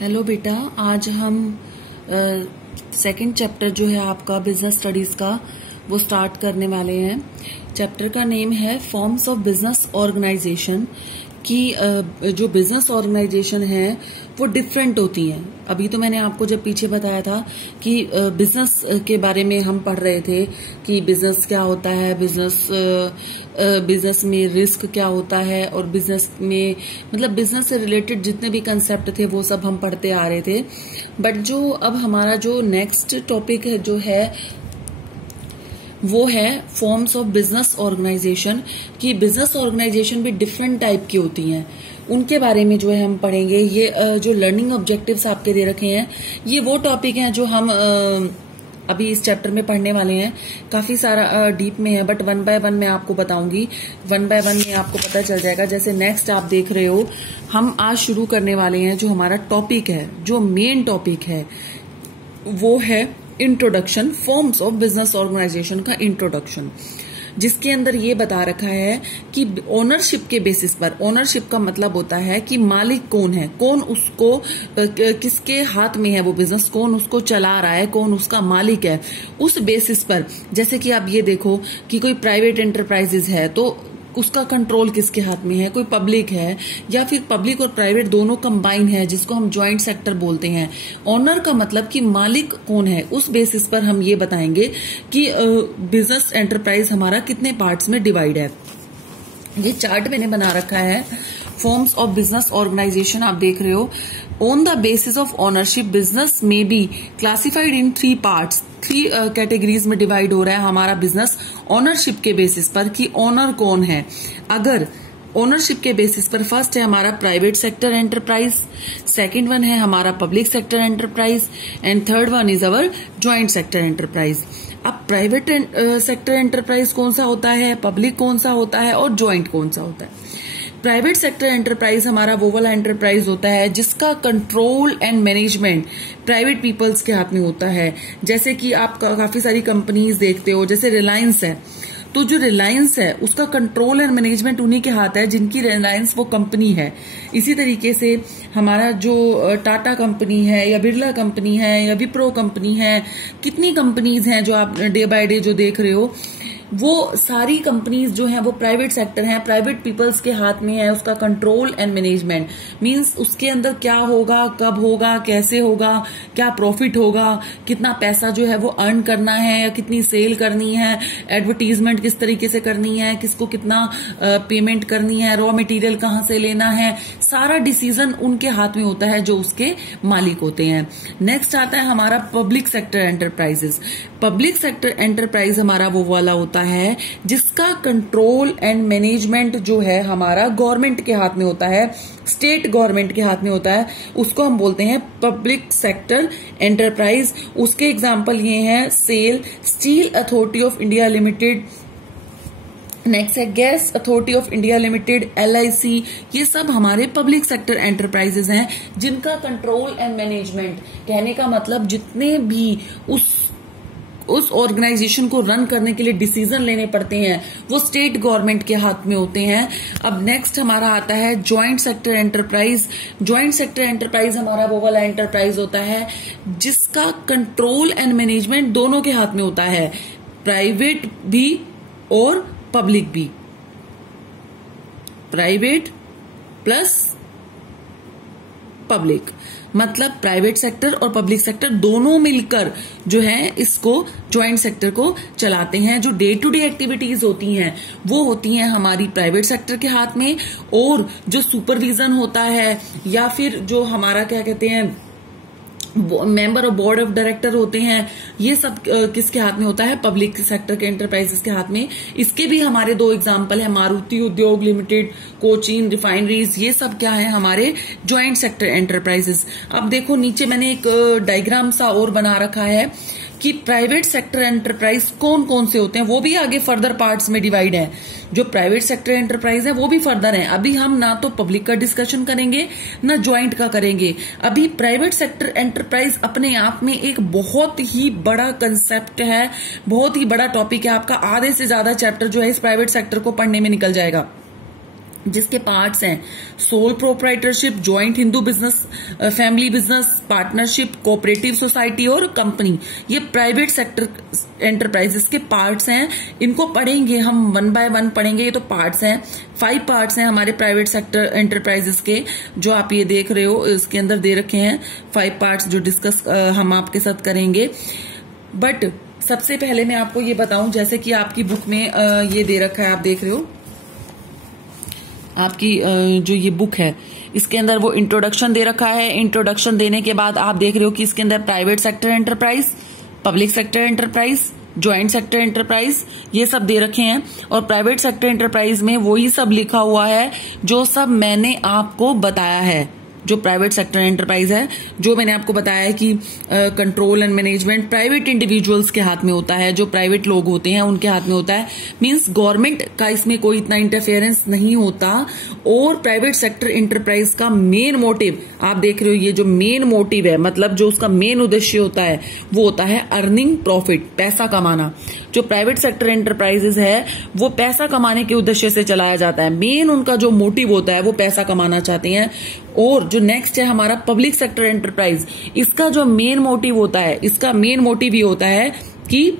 Hello बेटा, आज हम सेकंड चैप्टर जो है आपका बिजनेस स्टडीज का वो स्टार्ट करने वाले हैं। चैप्टर का नेम है फॉर्म्स ऑफ बिजनेस ऑर्गेनाइजेशन की जो बिजनेस ऑर्गेनाइजेशन है वो डिफरेंट होती हैं। अभी तो मैंने आपको जब पीछे बताया था कि बिजनेस के बारे में हम पढ़ रहे थे कि बिजनेस क्या होता है, बिजनेस में रिस्क क्या होता है और बिजनेस में मतलब बिजनेस से रिलेटेड जितने भी कंसेप्ट थे वो सब हम पढ़ते आ रहे थे। बट जो अब हमारा जो नेक्स्ट टॉपिक है जो है वो है फॉर्म्स ऑफ बिजनेस ऑर्गेनाइजेशन की बिजनेस ऑर्गेनाइजेशन भी डिफरेंट टाइप की होती हैं, उनके बारे में जो है हम पढ़ेंगे। ये जो लर्निंग ऑब्जेक्टिव्स आपके दे रखे हैं ये वो टॉपिक हैं जो हम अभी इस चैप्टर में पढ़ने वाले हैं। काफी सारा डीप में है बट वन बाय वन मैं आपको बताऊंगी, वन बाय वन में आपको पता चल जाएगा। जैसे नेक्स्ट आप देख रहे हो हम आज शुरू करने वाले हैं जो हमारा टॉपिक है, जो मेन टॉपिक है वो है introduction, forms of business organization का इंट्रोडक्शन, जिसके अंदर ये बता रखा है कि ओनरशिप के बेसिस पर, ओनरशिप का मतलब होता है कि मालिक कौन है, कौन उसको किसके हाथ में है वो बिजनेस, कौन उसको चला रहा है, कौन उसका मालिक है। उस बेसिस पर जैसे कि आप ये देखो कि कोई प्राइवेट एंटरप्राइजेज है तो उसका कंट्रोल किसके हाथ में है, कोई पब्लिक है या फिर पब्लिक और प्राइवेट दोनों कंबाइन है जिसको हम ज्वाइंट सेक्टर बोलते हैं। ऑनर का मतलब कि मालिक कौन है, उस बेसिस पर हम ये बताएंगे कि बिजनेस एंटरप्राइज हमारा कितने पार्ट्स में डिवाइड है। ये चार्ट मैंने बना रखा है फॉर्म्स ऑफ बिजनेस ऑर्गेनाइजेशन, आप देख रहे हो। On the basis of ownership business में be classified in 3 parts, 3 categories में डिवाइड हो रहा है हमारा बिजनेस ओनरशिप के बेसिस पर कि ओनर कौन है। अगर ओनरशिप के बेसिस पर फर्स्ट है हमारा private sector enterprise, second one है हमारा public sector enterprise and third one is our joint sector enterprise. अब प्राइवेट सेक्टर एंटरप्राइज कौन सा होता है, पब्लिक कौन सा होता है और ज्वाइंट कौन सा होता है। प्राइवेट सेक्टर एंटरप्राइज हमारा वो वाला एंटरप्राइज होता है जिसका control and management private peoples के हाथ में होता है। जैसे कि आप काफी सारी कंपनीज देखते हो, जैसे रिलायंस है तो जो रिलायंस है उसका कंट्रोल एंड मैनेजमेंट उन्हीं के हाथ है जिनकी रिलायंस वो कंपनी है। इसी तरीके से हमारा जो टाटा कंपनी है या बिरला कंपनी है या विप्रो कंपनी है, कितनी कंपनीज हैं जो आप डे बाय डे जो देख रहे हो, वो सारी कंपनीज जो हैं वो प्राइवेट सेक्टर हैं, प्राइवेट पीपल्स के हाथ में है उसका कंट्रोल एंड मैनेजमेंट। मींस उसके अंदर क्या होगा, कब होगा, कैसे होगा, क्या प्रॉफिट होगा, कितना पैसा जो है वो अर्न करना है या कितनी सेल करनी है, एडवर्टीजमेंट किस तरीके से करनी है, किसको कितना पेमेंट करनी है, रॉ मटेरियल कहाँ से लेना है, सारा डिसीजन उनके हाथ में होता है जो उसके मालिक होते हैं। नेक्स्ट आता है हमारा public sector enterprises. Public sector enterprise हमारा वो वाला होता है जिसका कंट्रोल एंड मैनेजमेंट जो है हमारा गवर्नमेंट के हाथ में होता है, स्टेट गवर्नमेंट के हाथ में होता है, उसको हम बोलते हैं पब्लिक सेक्टर एंटरप्राइज। उसके एग्जांपल ये हैं SAIL, steel authority of India limited, next है gas authority of India limited, LIC, ये सब हमारे पब्लिक सेक्टर एंटरप्राइजेस हैं जिनका कंट्रोल एंड मैनेजमेंट, कहने का मतलब जितने भी उस ऑर्गेनाइजेशन को रन करने के लिए डिसीजन लेने पड़ते हैं वो स्टेट गवर्नमेंट के हाथ में होते हैं। अब नेक्स्ट हमारा आता है joint sector enterprise. Joint sector enterprise हमारा वो वाला एंटरप्राइज होता है जिसका कंट्रोल एंड मैनेजमेंट दोनों के हाथ में होता है, प्राइवेट भी और पब्लिक भी, प्राइवेट प्लस पब्लिक, मतलब प्राइवेट सेक्टर और पब्लिक सेक्टर दोनों मिलकर जो है इसको ज्वाइंट सेक्टर को चलाते हैं। जो डे टू डे एक्टिविटीज होती हैं वो होती हैं हमारी प्राइवेट सेक्टर के हाथ में, और जो सुपरविजन होता है या फिर जो हमारा क्या कहते हैं member of board of director होते हैं, ये सब किसके हाथ में होता है, पब्लिक सेक्टर के एंटरप्राइजेस के हाथ में। इसके भी हमारे 2 एग्जांपल है, मारुति उद्योग लिमिटेड, कोचीन रिफाइनरीज, ये सब क्या है हमारे ज्वाइंट सेक्टर एंटरप्राइजेस। अब देखो नीचे मैंने एक डायग्राम सा और बना रखा है कि प्राइवेट सेक्टर एंटरप्राइज कौन कौन से होते हैं, वो भी आगे फर्दर पार्ट्स में डिवाइड है। जो प्राइवेट सेक्टर एंटरप्राइज है वो भी फर्दर है। अभी हम ना तो पब्लिक का डिस्कशन करेंगे ना ज्वाइंट का करेंगे। अभी प्राइवेट सेक्टर एंटरप्राइज अपने आप में एक बहुत ही बड़ा कंसेप्ट है, बहुत ही बड़ा टॉपिक है। आपका आधे से ज्यादा चैप्टर जो है इस प्राइवेट सेक्टर को पढ़ने में निकल जाएगा। जिसके पार्ट्स हैं sole proprietorship, joint Hindu business, family business, partnership, cooperative society और कंपनी। ये प्राइवेट सेक्टर एंटरप्राइजेस के पार्ट्स हैं। इनको पढ़ेंगे हम, वन बाय वन पढ़ेंगे। ये तो पार्ट्स हैं, 5 पार्ट्स हैं हमारे प्राइवेट सेक्टर एंटरप्राइजेस के, जो आप ये देख रहे हो इसके अंदर दे रखे हैं 5 पार्ट्स, जो डिस्कस हम आपके साथ करेंगे। बट सबसे पहले मैं आपको ये बताऊं, जैसे कि आपकी बुक में ये दे रखा है, आप देख रहे हो आपकी जो ये बुक है इसके अंदर वो इंट्रोडक्शन दे रखा है। इंट्रोडक्शन देने के बाद आप देख रहे हो कि इसके अंदर private sector enterprise, public sector enterprise, joint sector enterprise, ये सब दे रखे हैं। और प्राइवेट सेक्टर एंटरप्राइज में वही सब लिखा हुआ है जो सब मैंने आपको बताया है। जो प्राइवेट सेक्टर एंटरप्राइज है, जो मैंने आपको बताया है कि control and management private individuals के हाथ में होता है, जो प्राइवेट लोग होते हैं उनके हाथ में होता है। मींस गवर्नमेंट का इसमें कोई इतना इंटरफेरेंस नहीं होता। और प्राइवेट सेक्टर एंटरप्राइज का मेन मोटिव आप देख रहे हो, ये जो मेन मोटिव है, मतलब जो उसका मेन उद्देश्य होता है वो होता है अर्निंग प्रॉफिट, पैसा कमाना। जो प्राइवेट सेक्टर एंटरप्राइजेस है वो पैसा कमाने के उद्देश्य से चलाया जाता है। मेन उनका जो मोटिव होता है वो पैसा कमाना चाहते हैं। और जो नेक्स्ट है हमारा पब्लिक सेक्टर एंटरप्राइज, इसका जो मेन मोटिव होता है, इसका मेन मोटिव ये होता है कि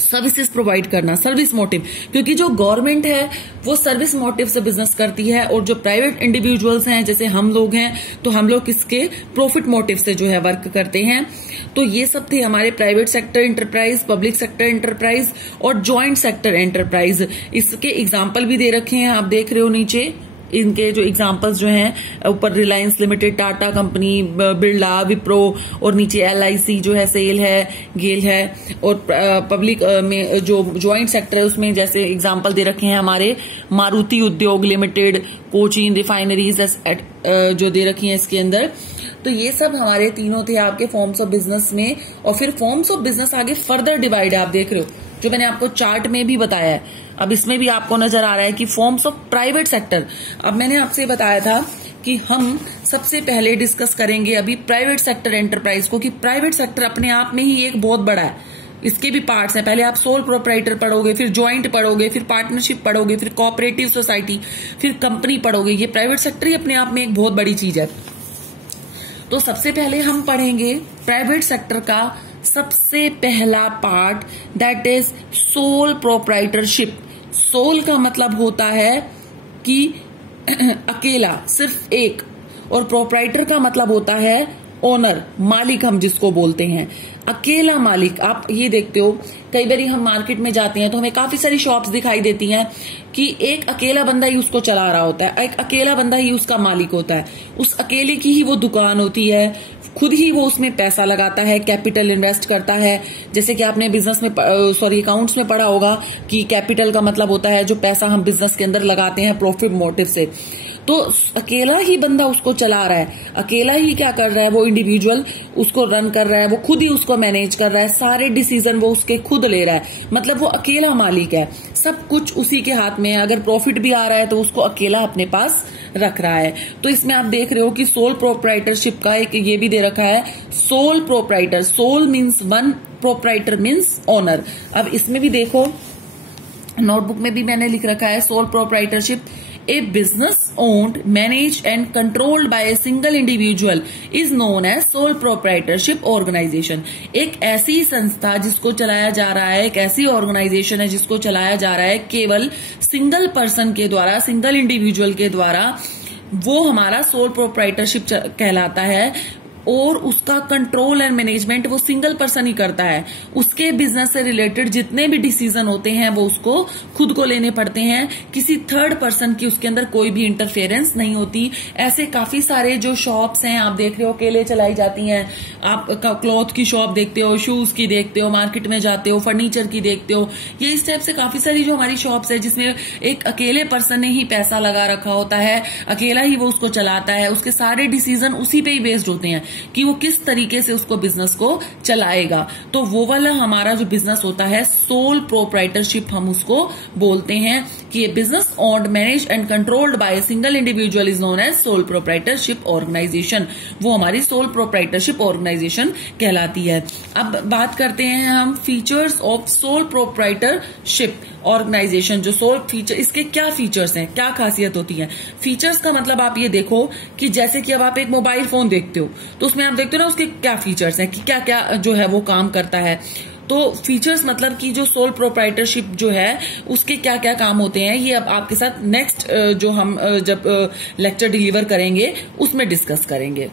सर्विसेज प्रोवाइड करना, सर्विस मोटिव। क्योंकि जो गवर्नमेंट है वो सर्विस मोटिव से बिजनेस करती है, और जो प्राइवेट इंडिविजुअल्स हैं जैसे हम लोग हैं तो हम लोग किसके प्रॉफिट मोटिव से जो है वर्क करते हैं। तो ये सब थे हमारे private sector enterprise, public sector enterprise और ज्वाइंट सेक्टर एंटरप्राइज। इसके एग्जाम्पल भी दे रखे हैं, आप देख रहे हो नीचे इनके जो एग्जाम्पल्स जो हैं, ऊपर रिलायंस लिमिटेड, टाटा कंपनी, बिरला, विप्रो, और नीचे LIC जो है, सेल है, गेल है। और पब्लिक में जो ज्वाइंट सेक्टर है उसमें जैसे एग्जाम्पल दे रखे हैं हमारे मारुति उद्योग लिमिटेड, कोचीन रिफाइनरीज जो दे रखी है इसके अंदर। तो ये सब हमारे तीनों थे आपके फॉर्म्स ऑफ बिजनेस में। और फिर फॉर्म्स ऑफ बिजनेस आगे फर्दर डिवाइड है, आप देख रहे हो, जो मैंने आपको चार्ट में भी बताया है। अब इसमें भी आपको नजर आ रहा है कि फॉर्म्स ऑफ प्राइवेट सेक्टर। अब मैंने आपसे बताया था कि हम सबसे पहले डिस्कस करेंगे अभी प्राइवेट सेक्टर एंटरप्राइज को, कि प्राइवेट सेक्टर अपने आप में ही एक बहुत बड़ा है। इसके भी पार्ट्स हैं। पहले आप सोल प्रोप्राइटर पढ़ोगे, फिर ज्वाइंट पढ़ोगे, फिर पार्टनरशिप पढ़ोगे, फिर कोऑपरेटिव सोसाइटी, फिर कंपनी पढ़ोगे। ये प्राइवेट सेक्टर ही अपने आप में एक बहुत बड़ी चीज है। तो सबसे पहले हम पढ़ेंगे प्राइवेट सेक्टर का सबसे पहला part, that is sole proprietorship. Sole का मतलब होता है कि अकेला, सिर्फ एक, और प्रोप्राइटर का मतलब होता है ओनर, मालिक हम जिसको बोलते हैं, अकेला मालिक। आप ये देखते हो कई बार हम मार्केट में जाते हैं तो हमें काफी सारी शॉप्स दिखाई देती हैं कि एक अकेला बंदा ही उसको चला रहा होता है, एक अकेला बंदा ही उसका मालिक होता है, उस अकेले की ही वो दुकान होती है, खुद ही वो उसमें पैसा लगाता है, कैपिटल इन्वेस्ट करता है। जैसे कि आपने बिजनेस में अकाउंट्स में पढ़ा होगा कि कैपिटल का मतलब होता है जो पैसा हम बिजनेस के अंदर लगाते हैं प्रॉफिट मोटिव से। तो अकेला ही बंदा उसको चला रहा है, अकेला ही क्या कर रहा है, वो इंडिविजुअल उसको रन कर रहा है, वो खुद ही उसको मैनेज कर रहा है, सारे डिसीजन वो उसके खुद ले रहा है, मतलब वो अकेला मालिक है, सब कुछ उसी के हाथ में है। अगर प्रॉफिट भी आ रहा है तो उसको अकेला अपने पास रख रहा है। तो इसमें आप देख रहे हो कि सोल प्रोप्राइटरशिप का एक ये भी दे रखा है, sole proprietor, sole means one, proprietor means owner. अब इसमें भी देखो, नोटबुक में भी मैंने लिख रखा है sole proprietorship, A business owned, managed and controlled by a single individual is known as sole proprietorship organization। एक ऐसी संस्था जिसको चलाया जा रहा है, एक ऐसी ऑर्गेनाइजेशन है जिसको चलाया जा रहा है केवल सिंगल पर्सन के द्वारा, सिंगल इंडिविजुअल के द्वारा, वो हमारा सोल प्रोप्राइटरशिप कहलाता है। और उसका कंट्रोल एंड मैनेजमेंट वो सिंगल पर्सन ही करता है। उसके बिजनेस से रिलेटेड जितने भी डिसीजन होते हैं वो उसको खुद को लेने पड़ते हैं, किसी थर्ड पर्सन की उसके अंदर कोई भी इंटरफेरेंस नहीं होती। ऐसे काफी सारे जो शॉप्स हैं आप देख रहे हो अकेले चलाई जाती हैं। आप क्लॉथ की शॉप देखते हो, शूज की देखते हो, मार्केट में जाते हो, फर्नीचर की देखते हो, ये इस टाइप से काफी सारी जो हमारी शॉप्स है जिसमें एक अकेले पर्सन ने ही पैसा लगा रखा होता है, अकेला ही वो उसको चलाता है, उसके सारे डिसीजन उसी पे ही बेस्ड होते हैं कि वो किस तरीके से उसको बिजनेस को चलाएगा। तो वो वाला हमारा जो बिजनेस होता है सोल प्रोप्राइटरशिप हम उसको बोलते हैं कि ये business owned, manage and controlled by a single individual is known as sole proprietorship organization. वो हमारी सोल प्रोप्राइटरशिप ऑर्गेनाइजेशन कहलाती है। अब बात करते हैं हम features of sole proprietorship organization जो सोल फीचर, इसके क्या फीचर्स हैं, क्या खासियत होती है। फीचर्स का मतलब आप ये देखो कि जैसे कि अब आप एक मोबाइल फोन देखते हो तो उसमें आप देखते हो ना उसके क्या फीचर्स हैं, कि क्या क्या जो है वो काम करता है। तो फीचर्स मतलब कि जो सोल प्रोप्राइटरशिप जो है उसके क्या क्या काम होते हैं, ये अब आपके साथ नेक्स्ट जो हम जब लेक्चर डिलीवर करेंगे उसमें डिस्कस करेंगे।